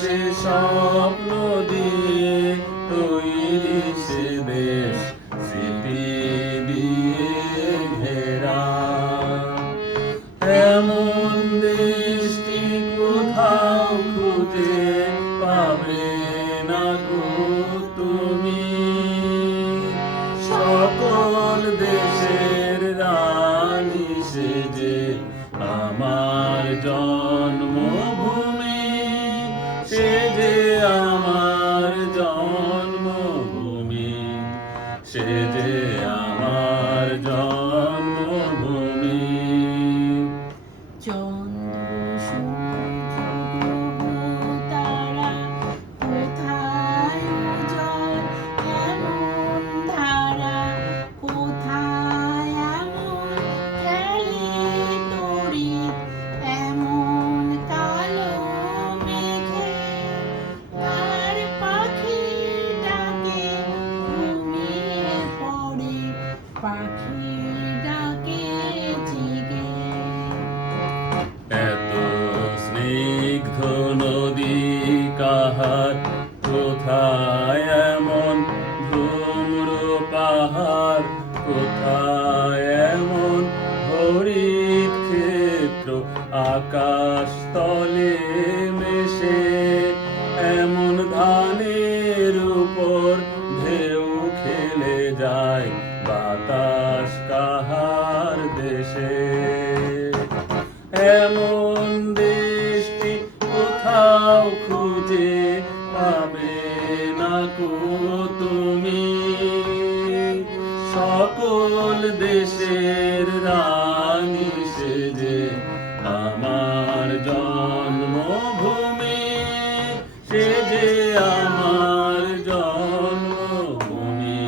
সে স্বপ্ন দিয়ে তৈরি সে দেশ স্মৃতি দিয়ে ঘেরা। এমন দেশটি কোথাও খুঁজে পাবে না গো তুমি। সকল দেশের রানী সে যে আমার জন্মভূমি, সে যে আমার জন্মভূমি, সে যে আমার জন্মভূমি। চন্দ্র সূর্য গ্রহ তারা কোথায় উজ্জ্বল এমন ধারা, কোথায় এমন খেলে তড়িৎ এমন কালো মেঘে। তার পাখি ডাকে ঘুমিয়ে পড়ে, পাখি ডাকে জেগে। এত স্নিগ্ধ নদী কাহার, কোথায় এমন ধূম্র পাহাড়, কোথায় এমন হরিত ক্ষেত্র আকাশ তলে মেশে। এমন ধানের উপর ঢেউ খেলে যায় বাতাস কাহার দেশে। এমন দেশটি কোথাও খুঁজে পাবে না গো তুমি। সকল দেশের রানী সে যে আমার জন্মভূমি, সে যে আমার জন্মভূমি,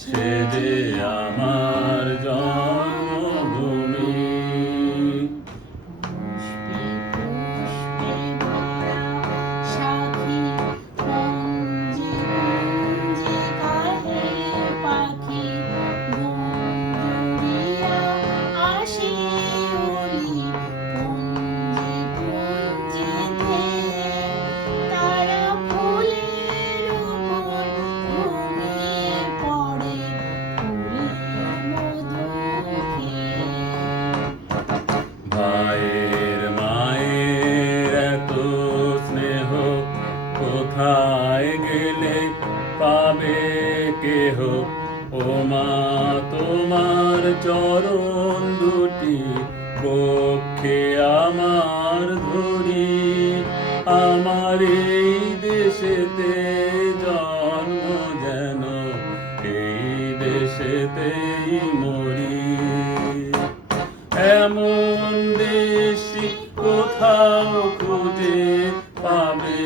সে যে আমার জন্মভূমি। পুষ্পে পুষ্পে ভরা সাথী কুঞ্জে কুঞ্জে গাহে পাখি। গুঞ্জরিয়া আসে ওলি পুঞ্জে পুঞ্জে ধেয়ে। তারা ফুলের উপর ঘুমিয়ে পড়ে, ফুলের মধু খেয়ে। ভাইয়ের মায়ের এত স্নেহ কোথায় গেলে পাবে কেহ। ও মা তোমার চরণ দুটি বক্ষে আমার ধরি। আমার এই দেশেতে জন্ম যেন এই দেশেতেই মরি। এমন দেশটি কোথাও খুঁজে পাবে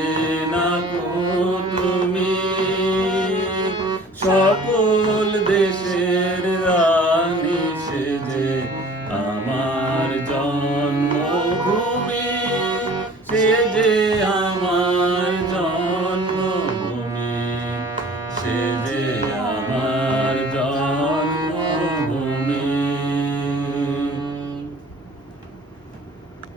না গো তুমি। সকল দেশের রানী সে যে আমার জন্মভূমি, সে যে আমার জন্মভূমি, সে